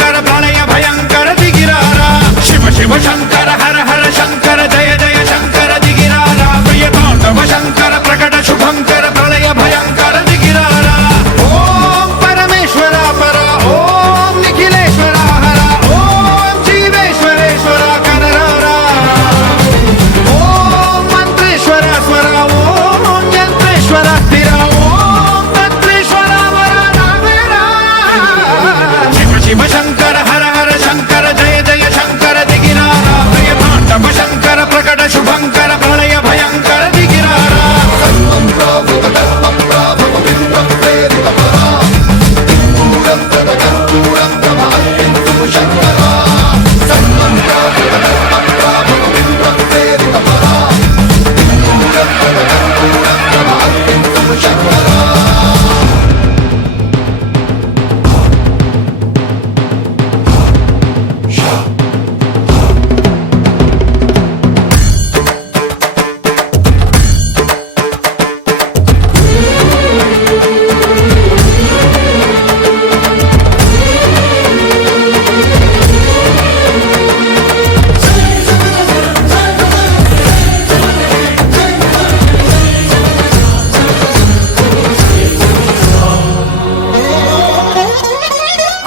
శంకర ప్రళయ భయంకర దిగిరారా శివ శివ శంకర హర హర శంకర జయ జయ శంకర దిగిరారా ప్రియ తాండవ శంకర ప్రకట శుభంకర ప్రళయ భయంకర దిగిరారా ఓం పరమేశ్వర పర ఓం నిఖిలేశ్వర హర ఓం జీవేశ్వరేశ్వర కనరారా ఓం మంత్రేశ్వర స్వర ఓం యంత్రేశ్వర స్థిర ఓం తంత్రేశ్వర వర నావేరా శివ శివ శంకర హర హర శంకర జయ జయ శంకర దిగిరారా ప్రియ తాండవ శంకర ప్రకట శుభంకర ప్రళయ భయంకర దిగిరారా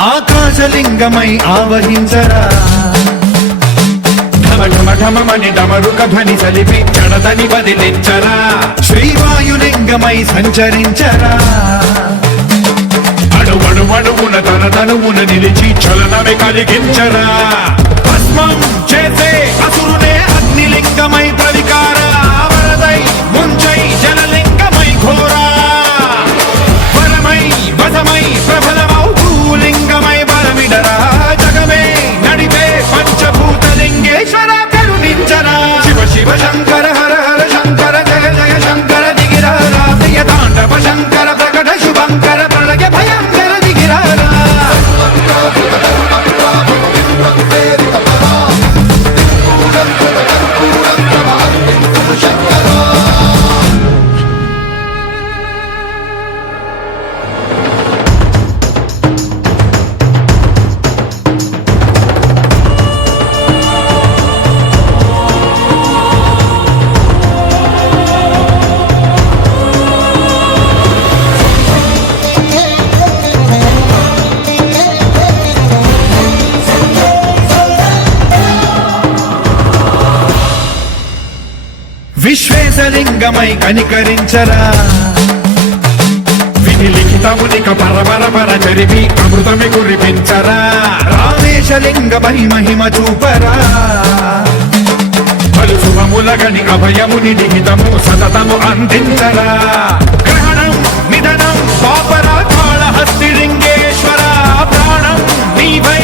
ఆకాశలింగమై ఆవహించరా ఢమ ఢమ ఢమమని డమరుక ధ్వని సలిపి చడదని వదిలించరా శ్రీవాయులింగమై సంచరించరా అణువణువున తన తనువున నిలిచి చలనమే కలిగించరా భస్మం చేసే అసురునే అగ్నిలింగమై ప్రవికార వరదై ముంచై జలలింగమై ఘోరా వరమై వసమై ప్రబలమౌ భూలింగమై బలమిడరా జగమే నడిపే పంచభూతలింగేశ్వర కరుణించరా శివ శివ శంకర హర హర శంకర జయ జయ శంకర దిగిరారా ప్రియ తాండవ శంకర ప్రకట శుభంకర ప్రళయ భయంకర దిగిరారా విశ్వేశలింగమై కనికరించరా విధి లిఖితమునిక పరపర పర చరివి అమృతమి కురిపించరా రామేశలింగమై మహిమ చూపరా పలు శుభములగని అభయముని లిఖితము సతతము అందించరా గ్రహణం నిధనం పాపరా కాళహస్తి లింగేశ్వర ప్రాణం నీవై